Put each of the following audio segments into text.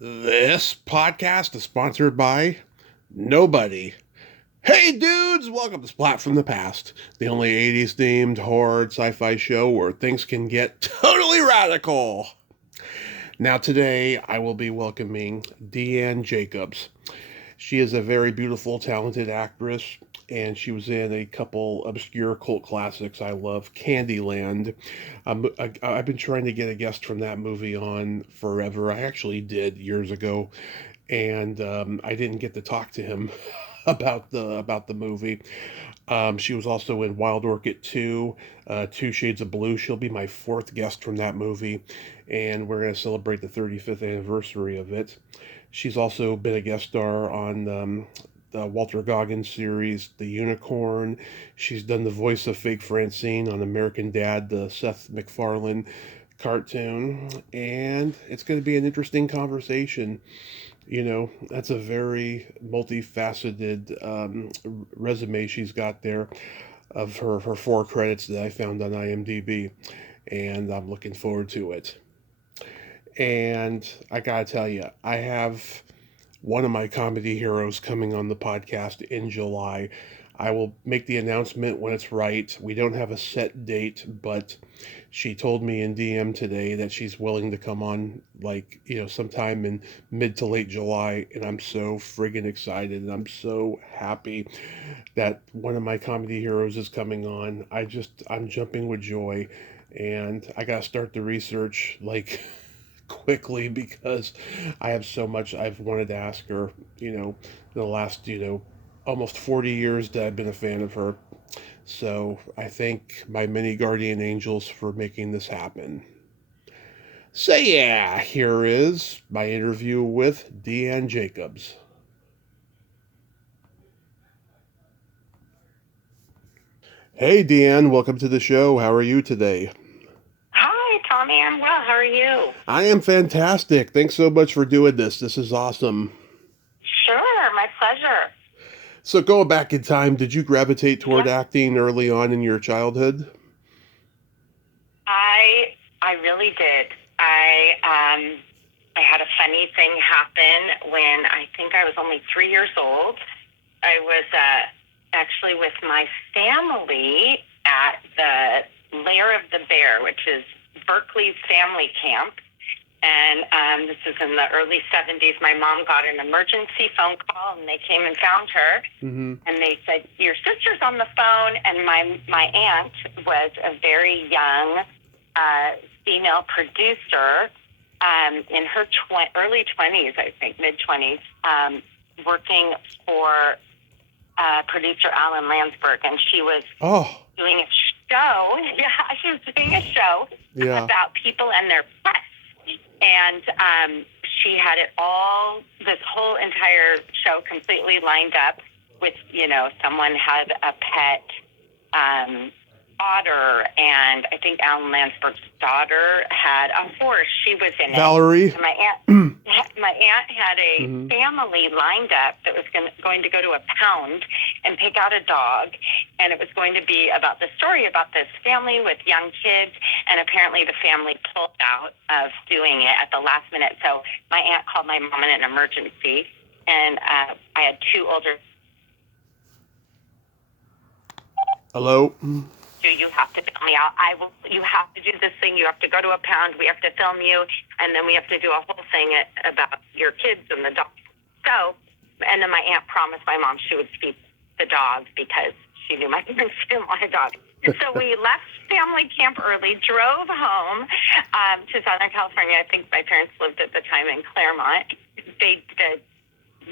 This podcast is sponsored by nobody. Hey dudes, welcome to Splat from the Past, the only 80s themed horror sci-fi show where things can get totally radical. Now today I will be welcoming Deanne Jacobs. She is a very beautiful, talented actress, and she was in a couple obscure cult classics I love. Kandyland. I've been trying to get a guest from that movie on forever. I actually did years ago, and I didn't get to talk to him about the movie. She was also in Wild Orchid 2, Two Shades of Blue. She'll be my fourth guest from that movie, and we're going to celebrate the 35th anniversary of it. She's also been a guest star on the Walter Goggins series, The Unicorn. She's done the voice of Fake Francine on American Dad, the Seth MacFarlane cartoon, and it's going to be an interesting conversation. That's a very multifaceted resume she's got there of her four credits that I found on IMDb, and I'm looking forward to it. And I gotta tell you, I have one of my comedy heroes coming on the podcast in July. I will make the announcement when it's right. We don't have a set date, but she told me in DM today that she's willing to come on, sometime in mid to late July, and I'm so friggin' excited, and I'm so happy that one of my comedy heroes is coming on. I'm jumping with joy, and I gotta start the research, quickly, because I have so much I've wanted to ask her, in the last, almost 40 years that I've been a fan of her. So I thank my many guardian angels for making this happen. So yeah, here is my interview with Deanne Jacobs. Hey Deanne, welcome to the show. How are you today? Hi, Tommy. I'm well. How are you? I am fantastic. Thanks so much for doing this. This is awesome. Sure, my pleasure. So going back in time, did you gravitate toward Yep. acting early on in your childhood? I really did. I had a funny thing happen when I think I was only 3 years old. I was actually with my family at the Lair of the Bear, which is Berkeley's family camp. And this is in the early 70s. My mom got an emergency phone call, and they came and found her. Mm-hmm. And they said, your sister's on the phone. And my aunt was a very young female producer in her early 20s, I think, mid-20s, working for producer Alan Landsberg. And she was doing a show. Yeah, she was doing a show about people and their pets. And she had it all, this whole entire show completely lined up with, someone had a pet otter, and I think Alan Landsberg's daughter had a horse. She was in Valerie. it. And my aunt had a family lined up that was going to go to a pound and pick out a dog, and it was going to be about the story about this family with young kids, and apparently the family pulled out of doing it at the last minute. So my aunt called my mom in an emergency, and I had two older. Hello? You have to film me out. You have to do this thing. You have to go to a pound. We have to film you, and then we have to do a whole thing about your kids and the dog. So, and then my aunt promised my mom she would feed the dog because she knew my parents didn't want a dog. And so we left family camp early, drove home to Southern California. I think my parents lived at the time in Claremont. The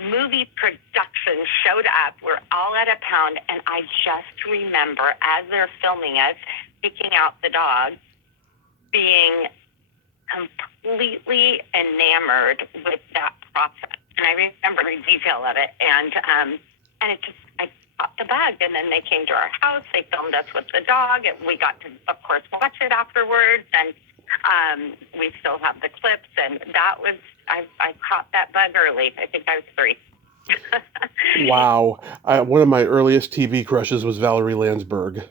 movie production showed up. We're all at a pound, and I just remember as they're filming us, picking out the dog, being completely enamored with that process. And I remember every detail of it. And it just, I caught the bug. And then they came to our house. They filmed us with the dog. And we got to, of course, watch it afterwards. And we still have the clips. And that was, I caught that bug early. I think I was 3. Wow. One of my earliest TV crushes was Valerie Landsberg.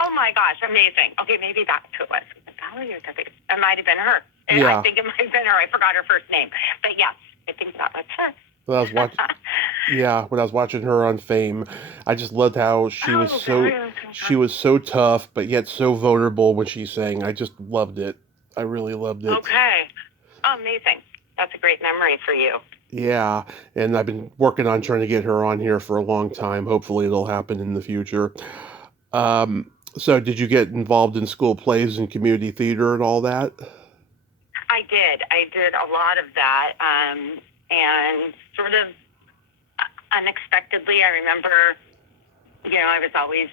Oh my gosh, amazing. Okay, maybe that's who it was. Valerie or Debbie? It might have been her. Yeah. I think it might have been her. I forgot her first name. But yes, I think that was her. When I was watching, yeah, when I was watching her on Fame, I just loved how she was so tough, but yet so vulnerable when she sang. I just loved it. I really loved it. Okay. Oh, amazing. That's a great memory for you. Yeah, and I've been working on trying to get her on here for a long time. Hopefully, it'll happen in the future. So, did you get involved in school plays and community theater and all that? I did. I did a lot of that. And sort of unexpectedly, I remember, I was always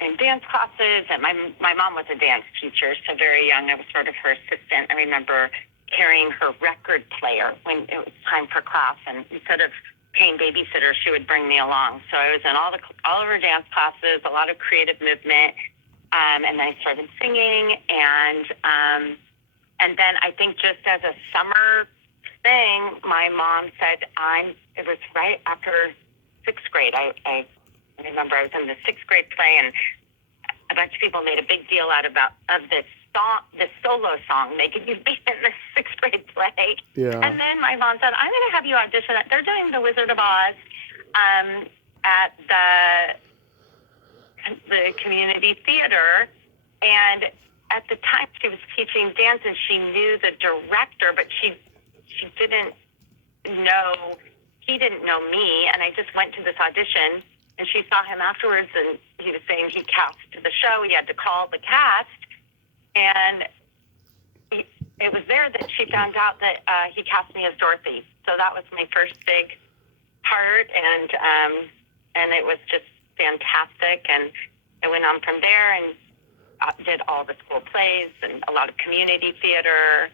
in dance classes, and my mom was a dance teacher, so very young, I was sort of her assistant. I remember carrying her record player when it was time for class, and instead of paying babysitters, she would bring me along. So I was in all of her dance classes, a lot of creative movement, and then I started singing, and then I think just as a summer thing, my mom said, it was right after sixth grade. I remember I was in the sixth grade play, and a bunch of people made a big deal of this song, this solo song, making you be in the sixth grade play. Yeah. And then my mom said, I'm going to have you audition. They're doing The Wizard of Oz at the community theater, and at the time she was teaching dance, and she knew the director, but she didn't know, he didn't know me, and I just went to this audition, and she saw him afterwards, and he was saying he cast the show, he had to call the cast, and it was there that she found out that he cast me as Dorothy. So that was my first big part, and it was just fantastic, and I went on from there and did all the school plays and a lot of community theater,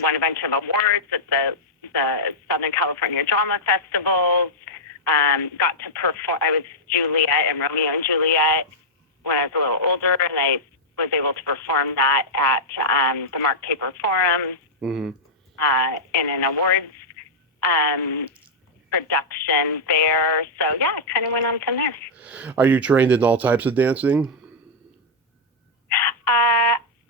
won a bunch of awards at the Southern California Drama Festivals, got to perform. I was Juliet in Romeo and Juliet when I was a little older, and I was able to perform that at the Mark Taper Forum in an awards production there. So, yeah, I kind of went on from there. Are you trained in all types of dancing?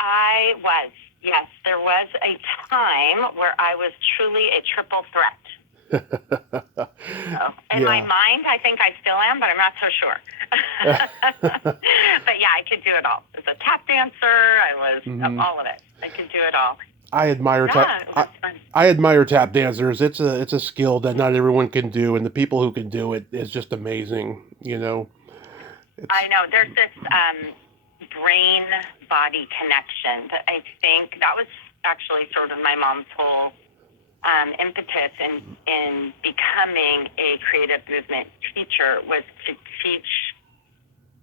I was, yes. There was a time where I was truly a triple threat. So, in my mind, I think I still am, but I'm not so sure. But yeah, I could do it all. As a tap dancer, I was all of it. I could do it all. I admire I admire tap dancers. It's a skill that not everyone can do, and the people who can do it is just amazing. I know there's this brain-body connection that I think that was actually sort of my mom's whole impetus in becoming a creative movement teacher, was to teach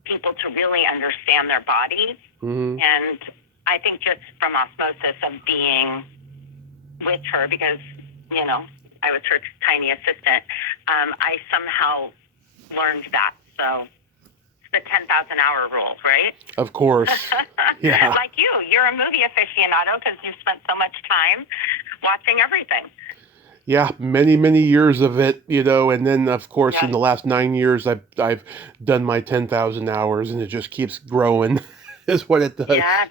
people to really understand their bodies. And I think just from osmosis of being with her, because, I was her tiny assistant, I somehow learned that. So it's the 10,000 hour rule, right? Of course. Yeah. Like you're a movie aficionado because you've spent so much time watching everything. Yeah, many, many years of it, and then of course in the last 9 years I've done my 10,000 hours, and it just keeps growing is what it does. Yeah,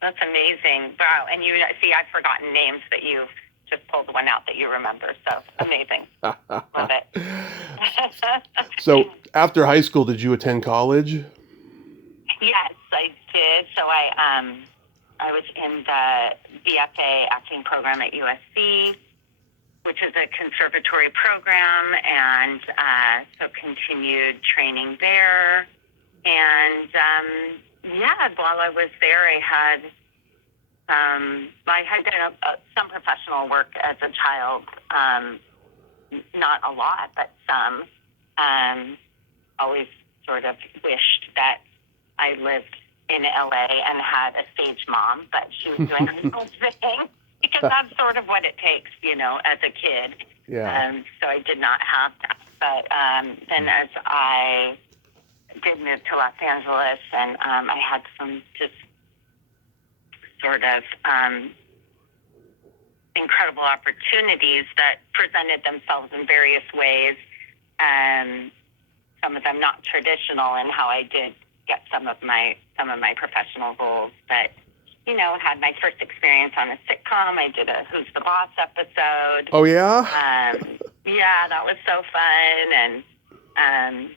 that's amazing. Wow. And you see, I've forgotten names that you just pulled one out that you remember. So amazing. Love it. So after high school, did you attend college? Yes, I did. So I was in the BFA acting program at USC, which is a conservatory program, and so continued training there. And while I was there, I had done some professional work as a child, not a lot, but some. Always sort of wished that I lived in LA and had a stage mom, but she was doing her own thing, because that's sort of what it takes, as a kid. Yeah. So I did not have that. But then as I did move to Los Angeles, and I had some just sort of incredible opportunities that presented themselves in various ways, some of them not traditional in how I did get some of my professional roles, but had my first experience on a sitcom. I did a Who's the Boss episode. Oh, yeah? Yeah, that was so fun. And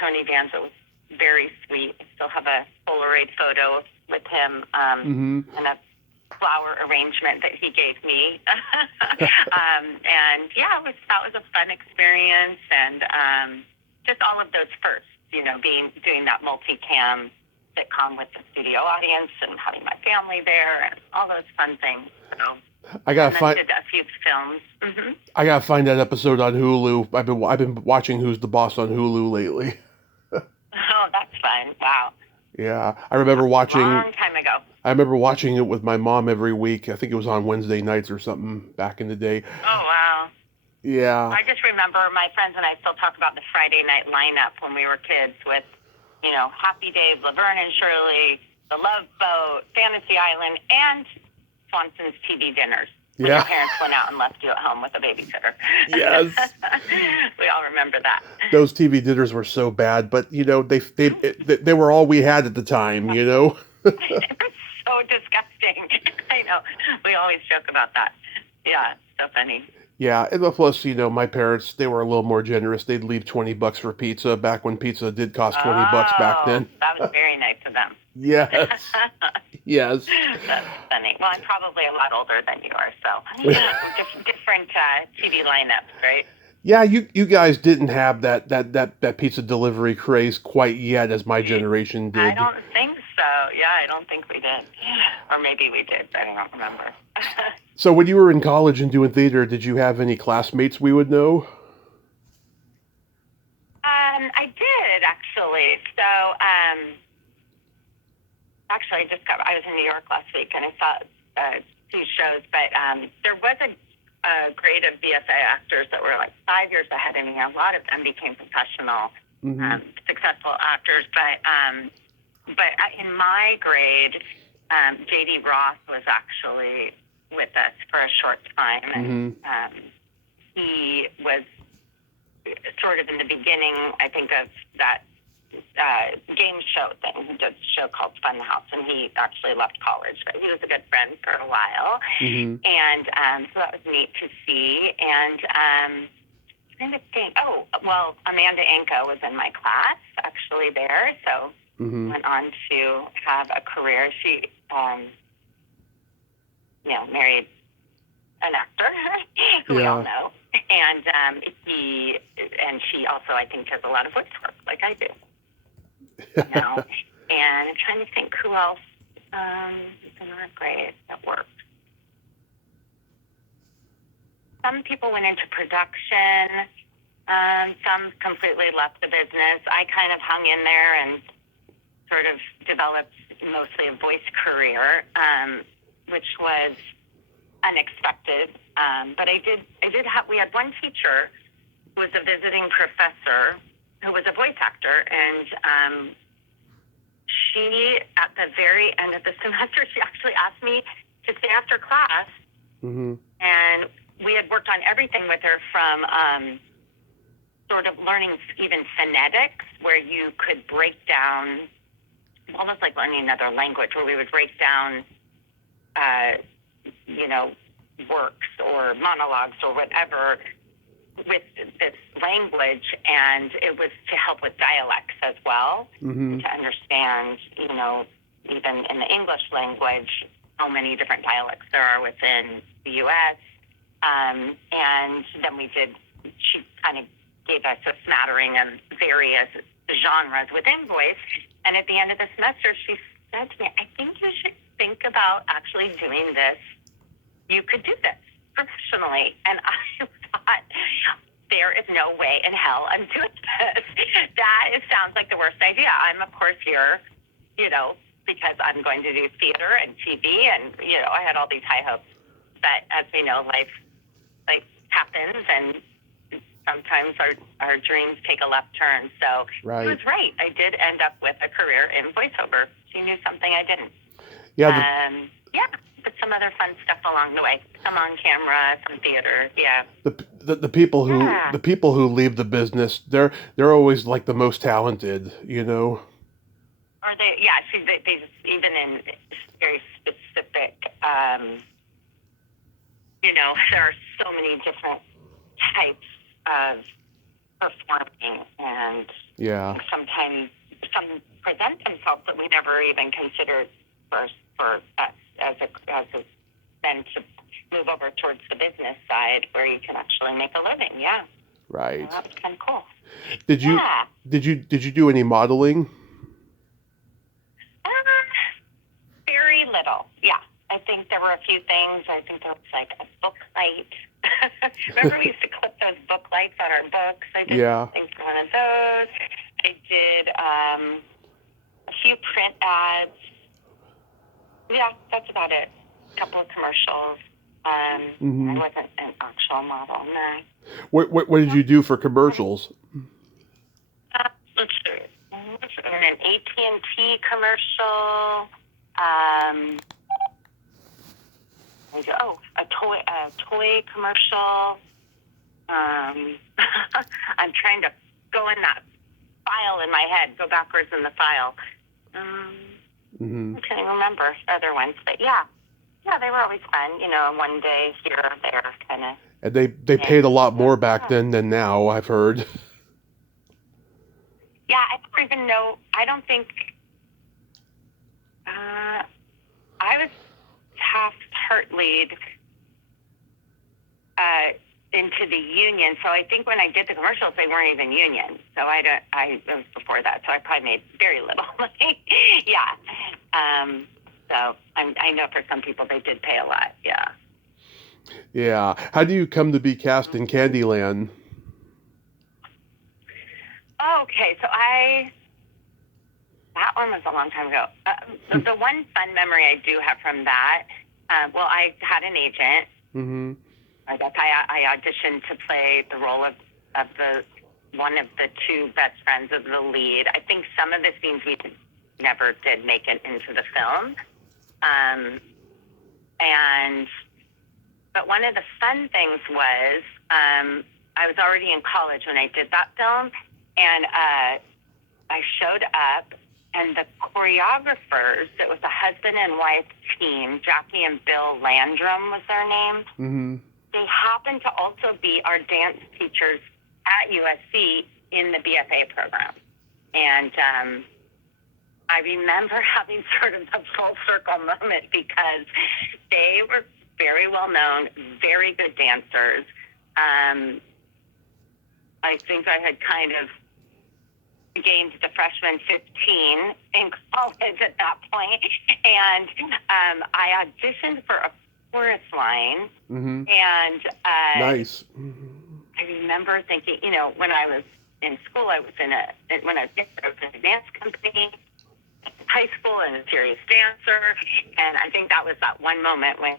Tony Danza was very sweet. I still have a Polaroid photo with him and a flower arrangement that he gave me. And yeah, that was a fun experience. And just all of those firsts, doing that multicam sitcom with the studio audience and having my family there and all those fun things. So I gotta find. Did a few films. I gotta find that episode on Hulu. I've been watching Who's the Boss on Hulu lately. Oh, that's fun! Wow. Yeah, I remember watching. Long time ago. I remember watching it with my mom every week. I think it was on Wednesday nights or something back in the day. Oh wow. Yeah. I just remember my friends and I still talk about the Friday night lineup when we were kids with, Happy Days, Laverne and Shirley, The Love Boat, Fantasy Island, and Swanson's TV dinners. When your parents went out and left you at home with a babysitter. Yes. We all remember that. Those TV dinners were so bad, but they were all we had at the time. It was so disgusting. I know. We always joke about that. Yeah, so funny. Yeah, and plus, my parents, they were a little more generous. They'd leave $20 for pizza back when pizza did cost $20 back then. That was very nice of them. Yes. Yes. That's funny. Well, I'm probably a lot older than you are, so different TV lineups, right? Yeah, you guys didn't have that pizza delivery craze quite yet as my generation did. I don't think so. Yeah, I don't think we did. Or maybe we did, but I don't remember. So when you were in college and doing theater, did you have any classmates we would know? I did, actually. So, actually, I was in New York last week, and I saw 2 shows, but there was a grade of BFA actors that were like 5 years ahead of me. A lot of them became professional, successful actors, but in my grade, J.D. Roth was actually with us for a short time, and he was sort of in the beginning, I think, of that game show thing. He did a show called Funhouse, and he actually left college, but he was a good friend for a while, and so that was neat to see. And I'm trying to think. Oh, well, Amanda Anka was in my class actually there, so went on to have a career. She, married an actor who we all know, and she also, I think, does a lot of voice work like I do. And I'm trying to think who else is in our grade that worked. Some people went into production. Some completely left the business. I kind of hung in there and sort of developed mostly a voice career, which was unexpected. But we had one teacher who was a visiting professor who was a voice actor, and she, at the very end of the semester, she actually asked me to stay after class, and we had worked on everything with her from sort of learning even phonetics, where you could break down, almost like learning another language, where we would break down, works or monologues or whatever with this language, and it was to help with dialects as well, to understand, even in the English language, how many different dialects there are within the U.S. And then she kind of gave us a smattering of various genres within voice. And at the end of the semester, she said to me, I think you should think about actually doing this. You could do this professionally. And I thought, there is no way in hell I'm doing this. Sounds like the worst idea. I'm, of course, here, because I'm going to do theater and TV, and, I had all these high hopes. But as we know, life happens, and sometimes our dreams take a left turn. So She was right. I did end up with a career in voiceover. She knew something I didn't. But some other fun stuff along the way. Some on camera, some theater. Yeah. The people who leave the business, they're always like the most talented, Or they just, even in very specific specific, there are so many different types of performing, and sometimes some present themselves that we never even considered first for us as a then to move over towards the business side where you can actually make a living. Yeah. Right. So that was kind of cool. Did you do any modeling? Very little. Yeah. I think there were a few things. I think there was like a book light. Remember we used to clip those book lights on our books? I did something for one of those. I did a few print ads. Yeah, that's about it. A couple of commercials. I wasn't an actual model, no. What did you do for commercials? Let's see. An AT&T commercial. A toy commercial. I'm trying to go in that file in my head, go backwards in the file. I can't even remember other ones, but yeah, they were always fun. One day here or there, kind of. And they paid a lot more back then than now, I've heard. Yeah, I don't even know. I don't think I was half part lead into the union. So I think when I did the commercials, they weren't even union. So it was before that. So I probably made very little money. Yeah. So I know for some people they did pay a lot. Yeah. Yeah. How do you come to be cast in Kandyland? Okay. So that one was a long time ago. The one fun memory I do have from that, I had an agent. Mm-hmm. I guess I auditioned to play the role of the one of the two best friends of the lead. I think some of the scenes we never did make it into the film. But one of the fun things was I was already in college when I did that film, and I showed up, and the choreographers, it was a husband and wife team, Jackie and Bill Landrum was their name. Mm-hmm. They happened to also be our dance teachers at USC in the BFA program. And I remember having sort of a full circle moment because they were very well known, very good dancers. I think I had kind of gained the freshman 15 in college at that point. And I auditioned for a chorus line. Mm-hmm. And nice. I remember thinking, when I was in school, I was in a dance company at high school and a serious dancer. And I think that was that one moment when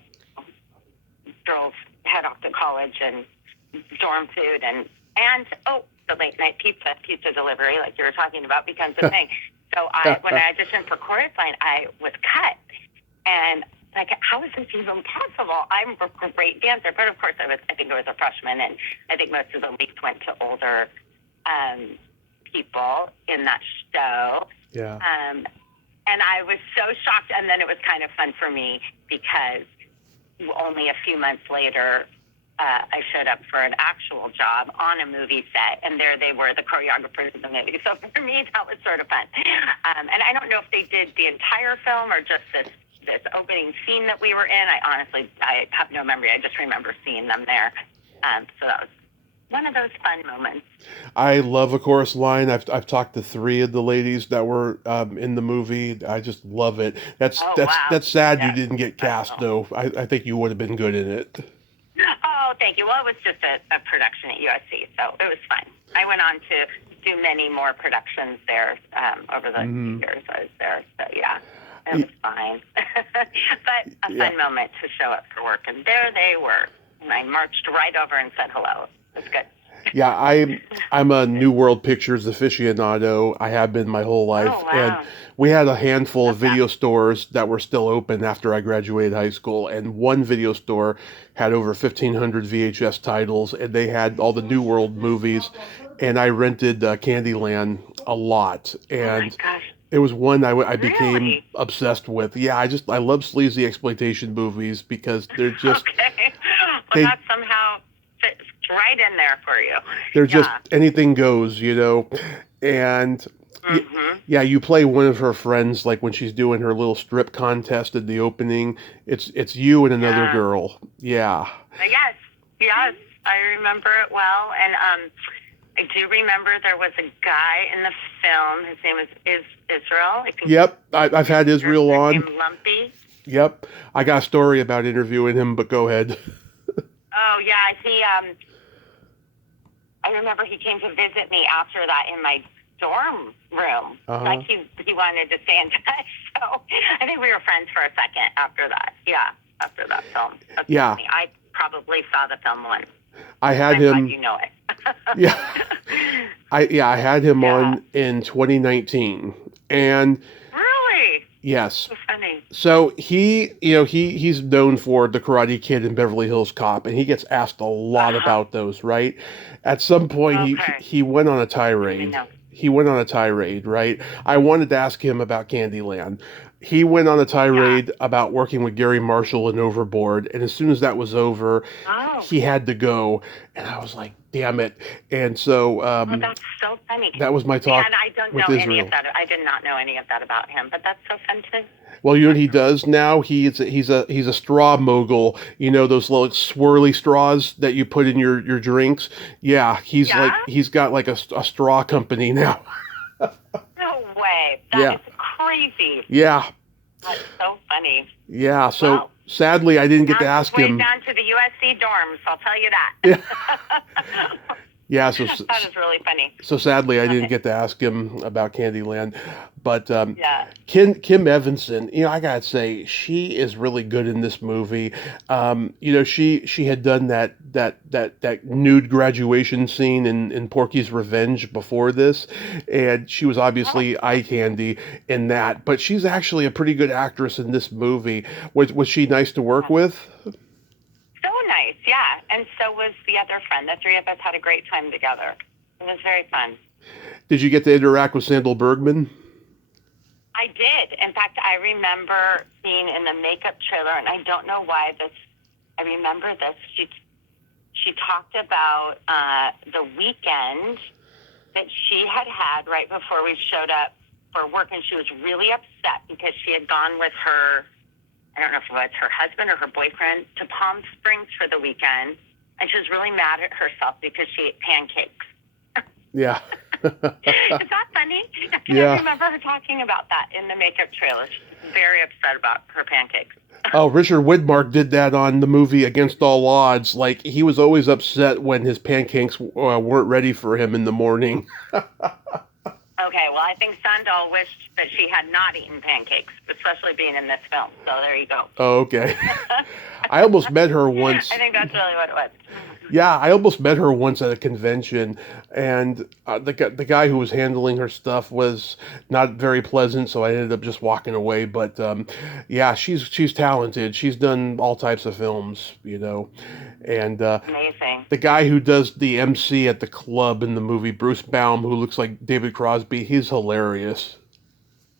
girls head off to college and dorm food and the late night pizza delivery, like you were talking about, becomes a thing. So when I auditioned for chorus line, I was cut. And like, how is this even possible? I'm a great dancer. But of course I think I was a freshman, and I think most of the leads went to older people in that show. Yeah. And I was so shocked. And then it was kind of fun for me because only a few months later, I showed up for an actual job on a movie set, and there they were, the choreographers of the movie. So for me, that was sort of fun. And I don't know if they did the entire film or just this opening scene that we were in. I have no memory. I just remember seeing them there. So that was one of those fun moments. I love a chorus line. I've talked to 3 of the ladies that were in the movie. I just love it. That's sad you didn't get cast, though. I think you would have been good in it. Oh, thank you. Well, it was just a production at USC, so it was fun. I went on to do many more productions there over the years I was there. So, yeah, it was fine. But a fun moment to show up for work. And there they were. And I marched right over and said hello. It was good. Yeah, I'm a New World Pictures aficionado. I have been my whole life. Oh, wow. And we had a handful of video stores that were still open after I graduated high school. And one video store had over 1,500 VHS titles, and they had all the New World movies. And I rented Kandyland a lot. And It was one I became Really? obsessed with. Yeah, I love sleazy exploitation movies because they're just Okay. Well, they that somehow fits right in there for you. they're just Yeah. anything goes, you know. And y- Mhm. yeah, you play one of her friends like when she's doing her little strip contest at the opening. It's you and another Yeah. girl. Yeah. Yes. Yes. I remember it well, and I do remember there was a guy in the film. His name is Israel. I think Yep, I've had your Israel on. named Lumpy. Yep, I got a story about interviewing him, but go ahead. Oh yeah, I remember he came to visit me after that in my dorm room. Like Uh-huh. he wanted to stay in touch. So I think we were friends for a second after that. Yeah, after that film. That's Yeah, funny. I probably saw the film once. I had I'm glad him. you know it. Yeah, I had him Yeah. on in 2019, and Really? yes, So funny. so he's known for the Karate Kid and Beverly Hills Cop, and he gets asked a lot Uh-huh. about those, right? At some point, Okay. he went on a I didn't tirade. know. He went on a tirade, right? I wanted to ask him about Candyland. He went on a Yeah. tirade about working with Gary Marshall and Overboard, and as soon as that was over, Oh. he had to go, and I was like, "Damn it!" And so Well, that's so funny. that was my Yeah, talk and I don't with know any of Israel. that. I did not know any of that about him, but that's so fun too. Well, you know what he does now? He's a straw mogul. You know those little swirly straws that you put in your drinks? Yeah, Yeah? he's got like a straw company now. No way. That Yeah. is crazy. Yeah. That's so funny. Yeah. So Well, sadly I didn't get to found his ask way him. down to the USC dorms, I'll tell you Yeah. that. Yeah, so That is really funny. so sadly I Love didn't it. get to ask him about Candyland. But Yeah. Kim Evanson, I gotta say she is really good in this movie. She had done that nude graduation scene in Porky's Revenge before this, and she was Oh, obviously eye candy in that. But she's actually a pretty good actress in this movie. Was she nice to work with? so nice. Yeah. And so was the other friend. The three of us had a great time together. It was very fun. Did you get to interact with Sandal Bergman? I did. In fact, I remember being in the makeup trailer, and I don't know why this. I remember this. She talked about the weekend that she had right before we showed up for work, and she was really upset because she had gone with her. I don't know if it was her husband or her boyfriend to Palm Springs for the weekend, and she was really mad at herself because she ate pancakes. Yeah. Is that funny? Yeah. I remember her talking about that in the makeup trailer. She's very upset about her pancakes. Oh, Richard Widmark did that on the movie Against All Odds. Like, he was always upset when his pancakes weren't ready for him in the morning. Okay, well, I think Sandal wished that she had not eaten pancakes, especially being in this film. So there you go. Oh, okay. I almost met her once. I think that's really what it was. Yeah, I almost met her once at a convention, and the guy who was handling her stuff was not very pleasant, so I ended up just walking away. But yeah, she's talented. She's done all types of films, and Amazing. the guy who does the MC at the club in the movie, Bruce Baum, who looks like David Crosby, he's hilarious.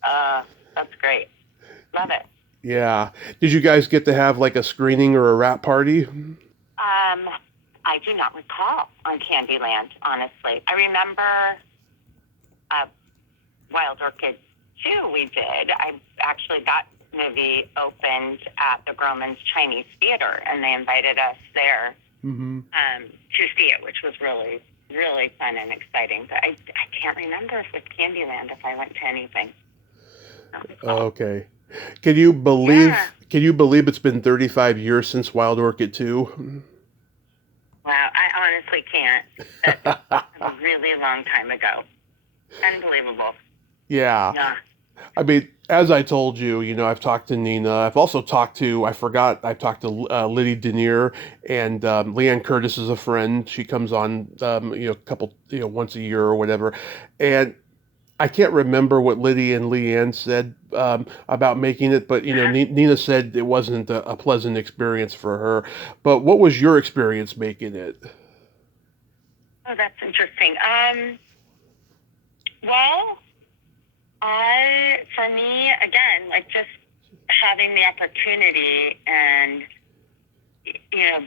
That's great. Love it. Yeah. Did you guys get to have like a screening or a wrap party? I do not recall on Kandyland, honestly. I remember Wild Orchid 2 we did. That movie opened at the Grauman's Chinese Theater, and they invited us there Mm-hmm. to see it, which was really, really fun and exciting. But I can't remember if with Kandyland if I went to anything. Okay. Can you believe Yeah. can you believe it's been 35 years since Wild Orchid 2? Wow, I honestly can't. That's a really long time ago. Unbelievable. Yeah. Yeah. I mean, as I told you, I've talked to Nina. I've also talked to, I forgot, I've talked to Liddy Denier, and Leanne Curtis is a friend. She comes on, a couple, once a year or whatever. And I can't remember what Liddy and Leanne said about making it, but, Nina said it wasn't a pleasant experience for her. But what was your experience making it? Oh, that's interesting. Well, For me, again, like just having the opportunity and,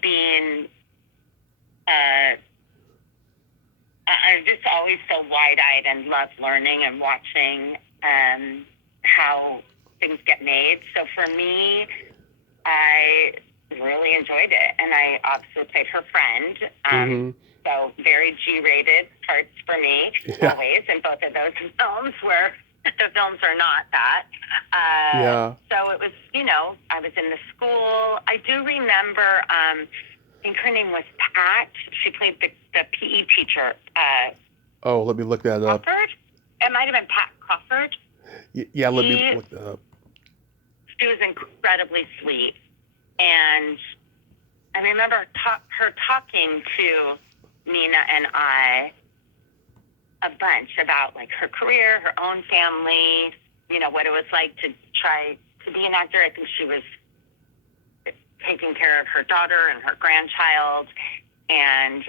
being, I'm just always so wide-eyed and love learning and watching how things get made. So for me, I really enjoyed it. And I obviously played her friend. So very G-rated parts for me, always, in both of those films where the films are not that. So it was, I was in the school. I do remember, I think her name was Pat. She played the PE teacher. Let me look that up. Crawford? It might have been Pat Crawford. Let me look that up. She was incredibly sweet. And I remember her talking to Nina and I a bunch about like her career, her own family, what it was like to try to be an actor. I think she was taking care of her daughter and her grandchild. And,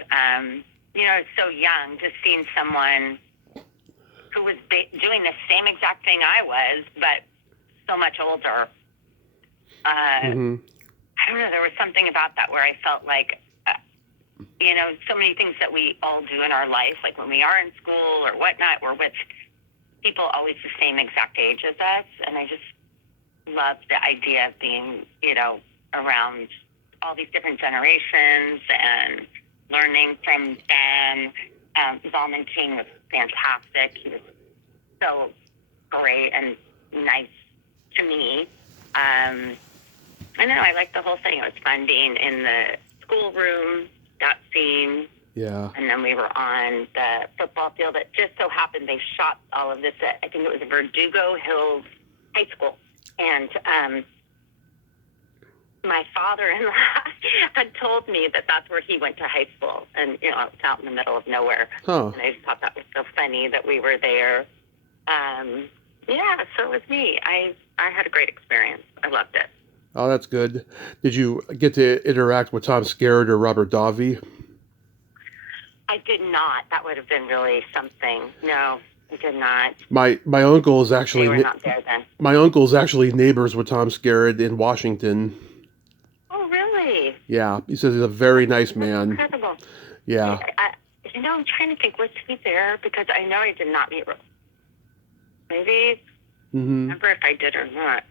so young, just seeing someone who was doing the same exact thing I was, but so much older. I don't know, there was something about that where I felt like, so many things that we all do in our life, like when we are in school or whatnot, we're with people always the same exact age as us. And I just love the idea of being, around all these different generations and learning from them. Valentine was fantastic. He was so great and nice to me. I don't know, I liked the whole thing. It was fun being in the schoolroom, that scene. Yeah. And then we were on the football field. It just so happened they shot all of this at, I think it was Verdugo Hills High School. And my father-in-law had told me that that's where he went to high school. And, it's out in the middle of nowhere. Huh. And I just thought that was so funny that we were there. So it was me. I had a great experience. I loved it. Oh, that's good. Did you get to interact with Tom Skerritt or Robert Davi? I did not. That would have been really something. No, I did not. My uncle is actually They were not there then. My uncle's actually neighbors with Tom Skerritt in Washington. Oh, really? Yeah, he says he's a very nice man. Incredible. Yeah. I'm trying to think, was he there? Because I know I did not meet. Maybe. Remember if I did or not.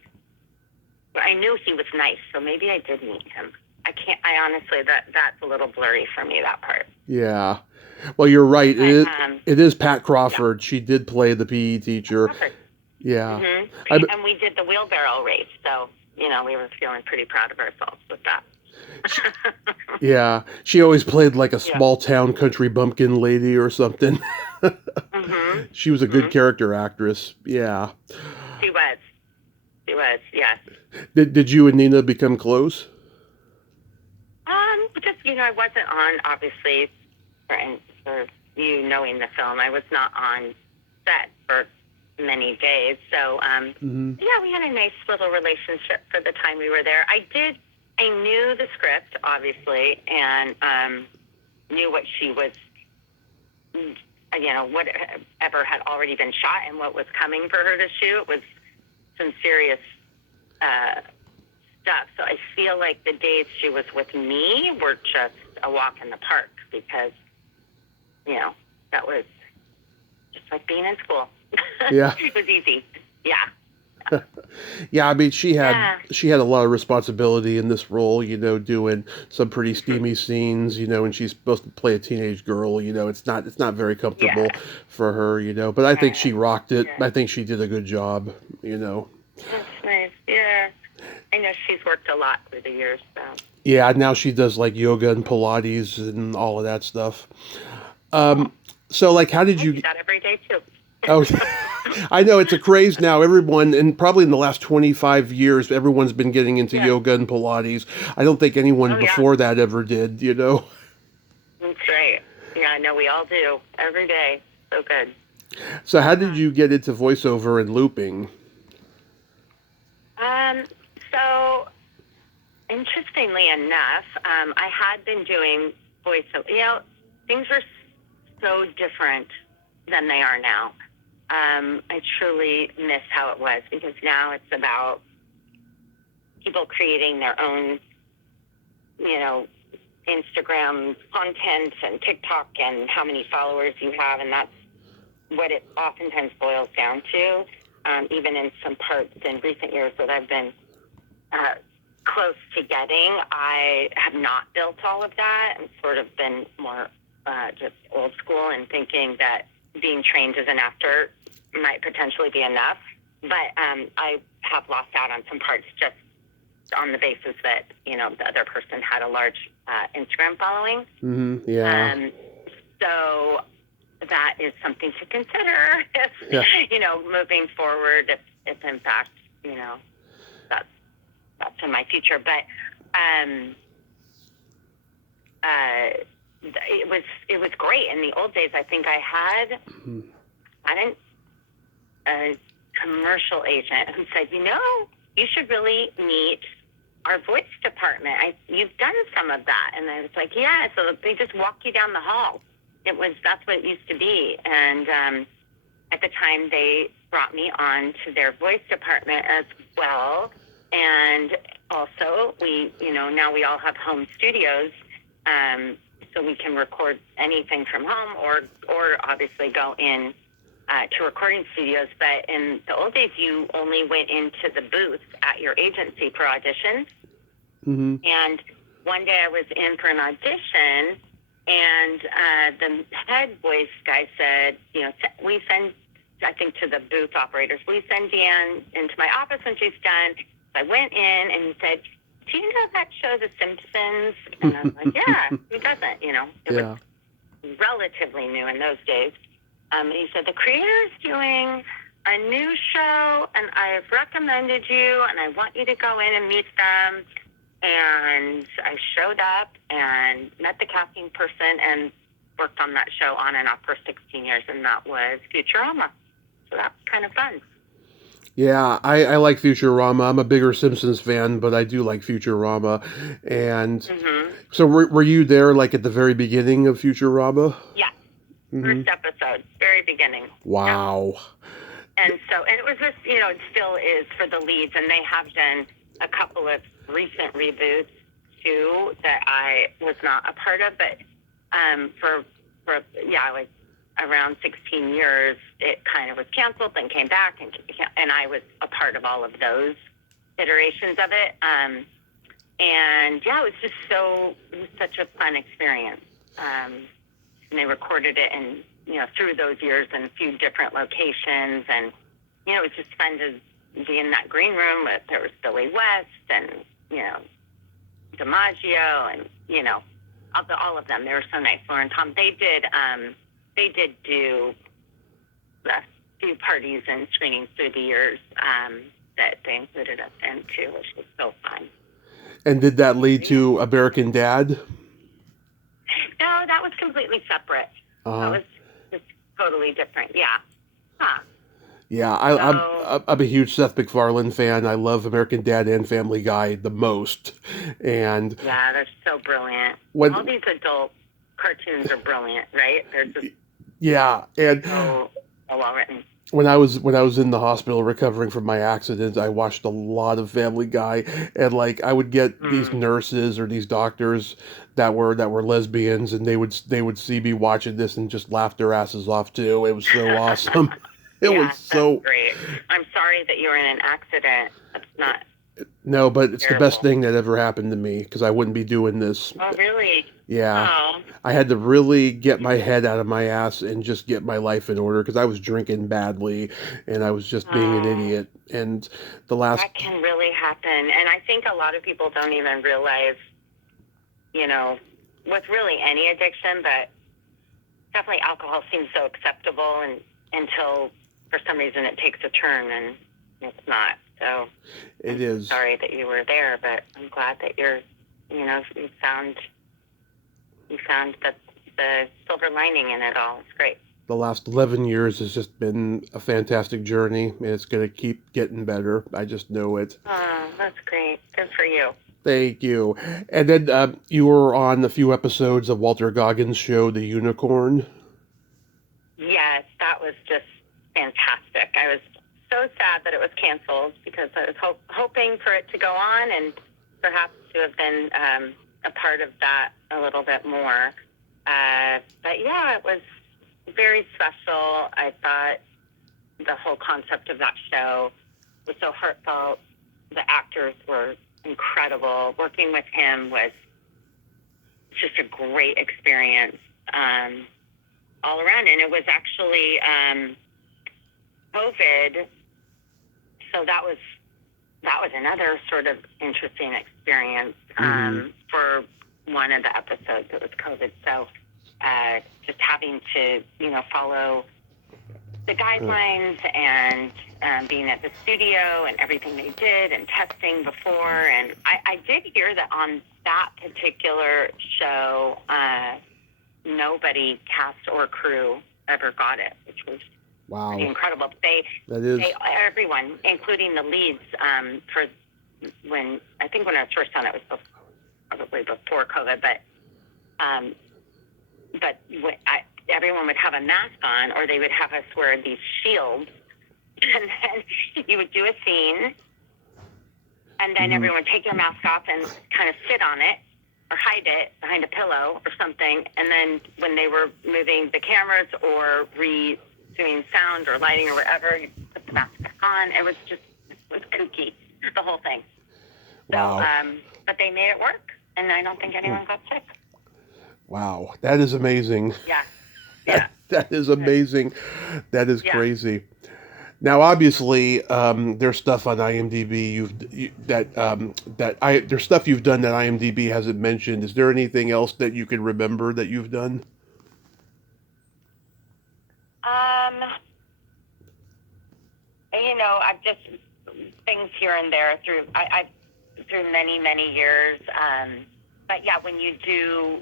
But I knew he was nice, so maybe I did meet him. I honestly, that's a little blurry for me, that part. Yeah. Well, you're right. It is Pat Crawford. Yeah. She did play the PE teacher. Crawford. Yeah. And we did the wheelbarrow race, so, we were feeling pretty proud of ourselves with that. Yeah. She always played like a small town country bumpkin lady or something. She was a good character actress. Yeah. She was, yes. Did you and Nina become close? Just, I wasn't on, obviously, for you knowing the film. I was not on set for many days. So, we had a nice little relationship for the time we were there. I knew the script, obviously, and knew what she was, whatever had already been shot and what was coming for her to shoot was some serious stuff. So I feel like the days she was with me were just a walk in the park because, that was just like being in school. Yeah. It was easy. Yeah. Yeah, I mean, she had a lot of responsibility in this role, doing some pretty steamy scenes, and she's supposed to play a teenage girl, it's not very comfortable for her, but I think she rocked it. I think she did a good job, That's nice. Yeah. I know she's worked a lot through the years, so. Yeah, now she does like yoga and Pilates and all of that stuff. So like, how did you do that every day too? Oh, I know it's a craze now. Everyone, and probably in the last 25 years, everyone's been getting into yoga and Pilates. I don't think anyone before that ever did, That's right. Yeah, I know we all do every day. So good. So how did you get into voiceover and looping? So interestingly enough, I had been doing voiceover. Things are so different than they are now. I truly miss how it was, because now it's about people creating their own, Instagram content and TikTok and how many followers you have, and that's what it oftentimes boils down to. Even in some parts in recent years that I've been close to getting, I have not built all of that and sort of been more just old school and thinking that being trained as an actor might potentially be enough. But I have lost out on some parts just on the basis that, the other person had a large Instagram following. Mm-hmm. Yeah. So that is something to consider if, moving forward, if in fact, that's in my future. But it was great. In the old days, I think I had a commercial agent who said, you should really meet our voice department. You've done some of that. And I was like, yeah. So they just walk you down the hall. That's what it used to be. And at the time, they brought me on to their voice department as well. And also, now we all have home studios, so we can record anything from home or obviously go in to recording studios. But in the old days, you only went into the booth at your agency for auditions. Mm-hmm. And one day I was in for an audition, and the head voice guy said, we send, I think, to the booth operators, we send Deanne into my office when she's done. So I went in, and he said, do you know that show, The Simpsons? And I was like, yeah, who doesn't? It was relatively new in those days. And he said, the creator is doing a new show, and I've recommended you, and I want you to go in and meet them. And I showed up and met the casting person and worked on that show on and off for 16 years, and that was Futurama. So that's kind of fun. Yeah, I like Futurama. I'm a bigger Simpsons fan, but I do like Futurama. And so were you there like at the very beginning of Futurama? Yeah. First episode, very beginning. Wow. Yeah. And it was just, it still is for the leads, and they have done a couple of recent reboots too that I was not a part of, but like around 16 years, it kind of was canceled, then came back, and I was a part of all of those iterations of it. And yeah, it was such a fun experience. And they recorded it and, through those years in a few different locations, and, it was just fun to be in that green room. There was Billy West and, DiMaggio and, all of them. They were so nice. Lauren, Tom, they did do a few parties and screenings through the years that they included us in too, which was so fun. And did that lead to American Dad? No, that was completely separate. That was just totally different. Yeah. Huh. Yeah, I'm a huge Seth MacFarlane fan. I love American Dad and Family Guy the most. And yeah, they're so brilliant. All these adult cartoons are brilliant, right? They're just and so well written. When I was in the hospital recovering from my accident, I watched a lot of Family Guy, and like I would get these nurses or these doctors that were lesbians, and they would see me watching this and just laugh their asses off too. It was so awesome. It was so great. I'm sorry that you were in an accident. That's not. No, but it's terrible. The best thing that ever happened to me, because I wouldn't be doing this. Oh, really? Yeah. Oh. I had to really get my head out of my ass and just get my life in order, because I was drinking badly and I was just being an idiot. And that can really happen. And I think a lot of people don't even realize, with really any addiction, but definitely alcohol seems so acceptable until for some reason it takes a turn, and it's not. So it is. Sorry that you were there, but I'm glad that you found the silver lining in it all. It's great. The last 11 years has just been a fantastic journey, and it's going to keep getting better. I just know it. Oh, that's great. Good for you. Thank you. And then you were on a few episodes of Walter Goggins' show, The Unicorn. Yes, that was just fantastic. I was so sad that it was canceled because I was hoping for it to go on and perhaps to have been a part of that a little bit more. But yeah, it was very special. I thought the whole concept of that show was so heartfelt. The actors were incredible. Working with him was just a great experience all around. And it was actually COVID, so that was another sort of interesting experience for one of the episodes. It was COVID, so just having to follow the guidelines and being at the studio and everything they did and testing before. And I did hear that on that particular show, nobody, cast or crew, ever got it, which was pretty incredible. Everyone, including the leads, for when I was first on, it was probably before COVID, but everyone would have a mask on, or they would have us wear these shields, and then you would do a scene, and then everyone would take their mask off and kind of sit on it or hide it behind a pillow or something, and then when they were moving the cameras or doing sound or lighting or whatever, you put the mask back on. It was kooky, the whole thing. Wow. So, but they made it work, and I don't think anyone got sick. Wow, that is amazing. Yeah. Yeah. That is amazing. That is crazy. Now, obviously, there's stuff on IMDb there's stuff you've done that IMDb hasn't mentioned. Is there anything else that you can remember that you've done? I've just things here and there through many, many years. But yeah, when you do,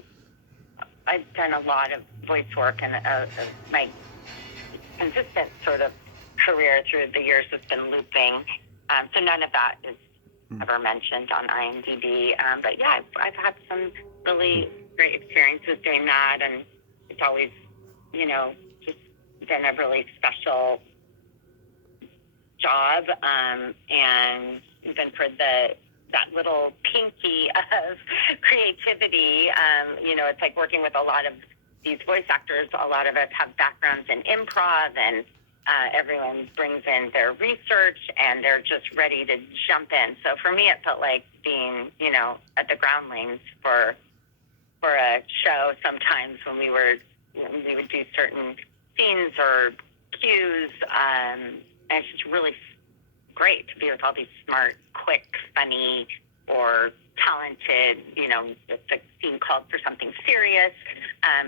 I've done a lot of voice work, and my consistent sort of career through the years has been looping. So none of that is ever mentioned on IMDb. But yeah, I've had some really great experiences doing that, and it's always, just been a really special job. And even for that little pinky of creativity, it's like working with a lot of these voice actors. A lot of us have backgrounds in improv, and everyone brings in their research, and they're just ready to jump in. So for me, it felt like being, at the groundlings for a show. Sometimes when we would do certain scenes or cues, and it's just really great to be with all these smart, quick, funny, or talented, if the scene called for something serious,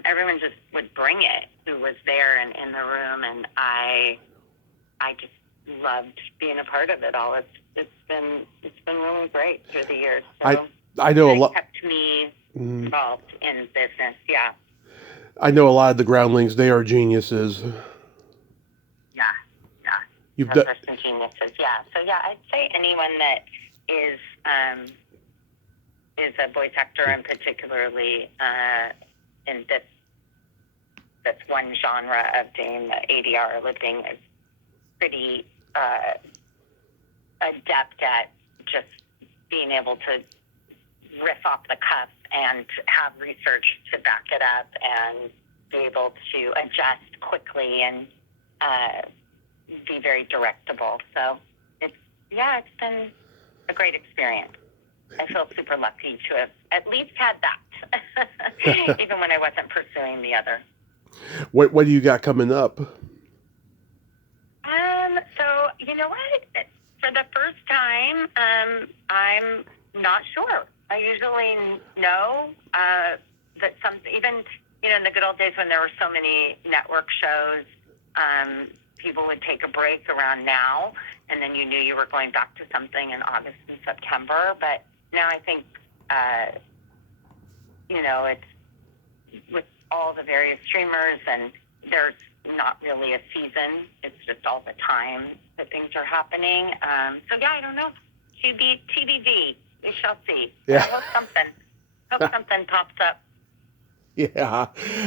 everyone just would bring it who was there and in the room, and I just loved being a part of it all. It's been really great through the years. So I know a lot kept me involved in business. Yeah. I know a lot of the groundlings. They are geniuses. Yeah. You've Those done are some geniuses. Yeah. So yeah, I'd say anyone that is a voice actor, and particularly in this one genre of doing the ADR looping, is pretty adept at just being able to riff off the cuff and have research to back it up and be able to adjust quickly and be very directable. So it's been a great experience. I feel super lucky to have at least had that, even when I wasn't pursuing the other. What do you got coming up? So you know what? For the first time, I'm not sure. I usually know that even in the good old days when there were so many network shows, people would take a break around now, and then you knew you were going back to something in August and September. But now I think, it's with all the various streamers, and there's not really a season. It's just all the time that things are happening. So yeah, I don't know. TBD. We shall see. Yeah. I hope something pops up. Yeah.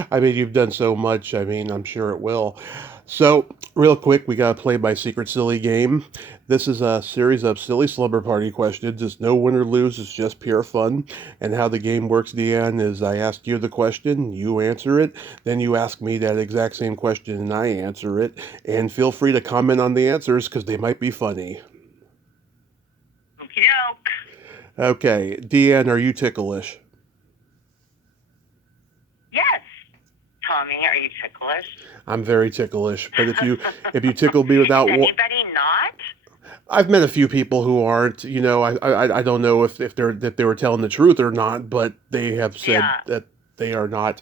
I mean, you've done so much. I mean, I'm sure it will. So, real quick, we got to play my secret silly game. This is a series of silly slumber party questions. It's no win or lose, it's just pure fun. And how the game works, Deanne, is I ask you the question, you answer it, then you ask me that exact same question and I answer it. And feel free to comment on the answers because they might be funny. Okey doke. Okay, Deanne, are you ticklish? Yes. Tommy, are you ticklish? I'm very ticklish, but if you tickle me without Is anybody not? I've met a few people who aren't. You know, I don't know if they were telling the truth or not, but they have said that they are not.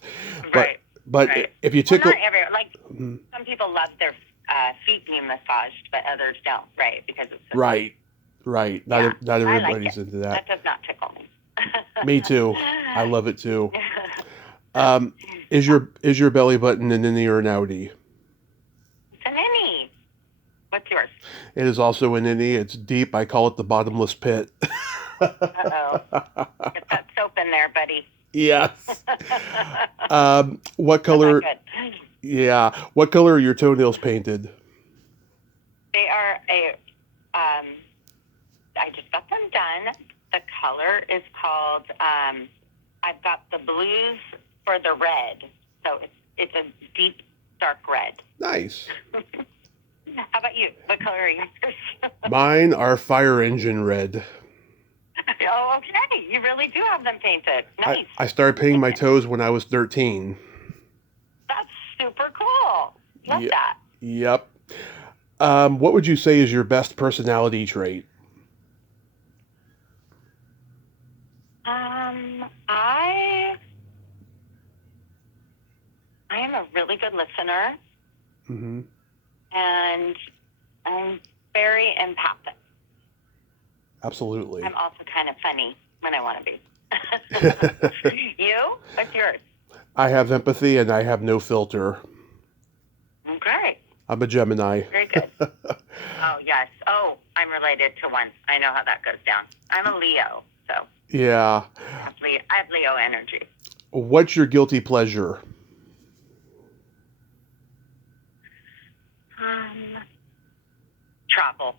Right. But right. if you tickle, well, not every, like some people love their feet being massaged, but others don't. Right, because it's right. Not everybody's into that. That does not tickle me. Me too. I love it too. Is your belly button an innie or an outie? It's an innie. What's yours? It is also an innie. It's deep. I call it the bottomless pit. Uh-oh. Get that soap in there, buddy. Yes. What color? Yeah. What color are your toenails painted? They are I just got them done. The color is called, I've got the blues for the red. So it's a deep, dark red. Nice. How about you? What color are yours? Mine are fire engine red. Oh, okay. You really do have them painted. Nice. I started painting my toes when I was 13. That's super cool. Love that. Yep. What would you say is your best personality trait? I am a really good listener. Mm-hmm. And I'm very empathic. Absolutely. I'm also kind of funny when I want to be. You? What's yours? I have empathy and I have no filter. Okay. I'm a Gemini. Very good. Oh, yes. Oh, I'm related to one. I know how that goes down. I'm a Leo, so. Yeah. I have Leo energy. What's your guilty pleasure? Travel.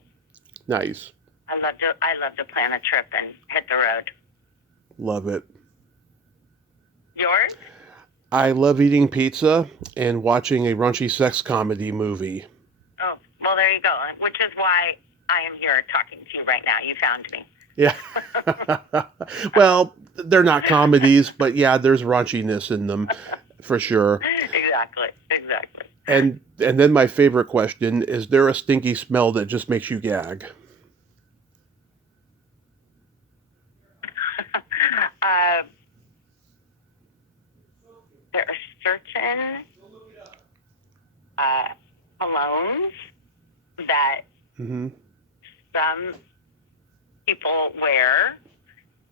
Nice. I love to plan a trip and hit the road. Love it. Yours? I love eating pizza and watching a raunchy sex comedy movie. Oh, well, there you go. Which is why I am here talking to you right now. You found me. Yeah. Well, they're not comedies, but yeah, there's raunchiness in them for sure. Exactly. And then my favorite question, is there a stinky smell that just makes you gag? There are certain colognes that some people wear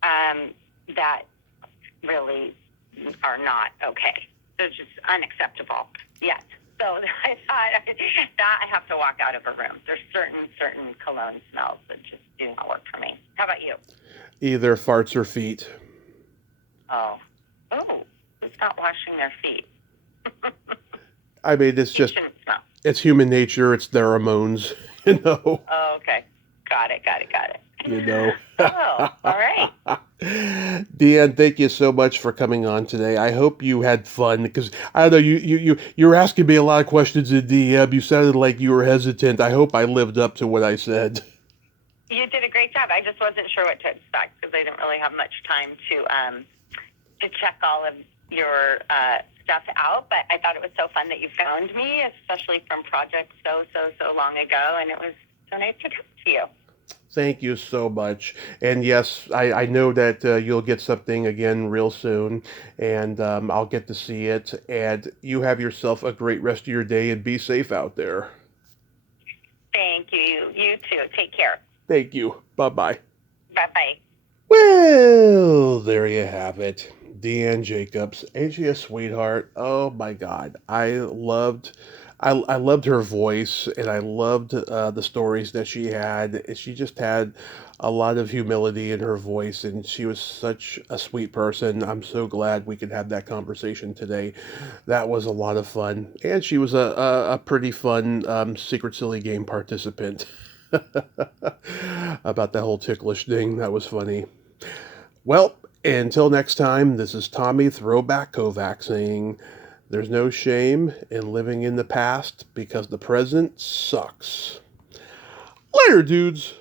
that really are not okay. They're just unacceptable. Yes. So I thought that I have to walk out of a room. There's certain cologne smells that just do not work for me. How about you? Either farts or feet. Oh, it's not washing their feet. I mean, it's human nature. It's pheromones, you know. Oh, okay. Got it. You know. Oh, all right. Deanne, thank you so much for coming on today. I hope you had fun because I don't know, you were asking me a lot of questions in DM. You sounded like you were hesitant. I hope I lived up to what I said. You did a great job. I just wasn't sure what to expect because I didn't really have much time to check all of your stuff out. But I thought it was so fun that you found me, especially from projects so long ago, and it was so nice to talk to you. Thank you so much. And yes, I know that you'll get something again real soon, and I'll get to see it. And you have yourself a great rest of your day and be safe out there. Thank you. You too. Take care. Thank you. Bye-bye. Bye-bye. Well, there you have it. Deanne Jacobs. Ain't she a sweetheart? Oh my God. I loved I loved her voice, and I loved the stories that she had. She just had a lot of humility in her voice, and she was such a sweet person. I'm so glad we could have that conversation today. That was a lot of fun, and she was a pretty fun Secret Silly Game participant. About that whole ticklish thing, that was funny. Well, until next time, this is Tommy Throwback Kovac saying, there's no shame in living in the past because the present sucks. Later, dudes.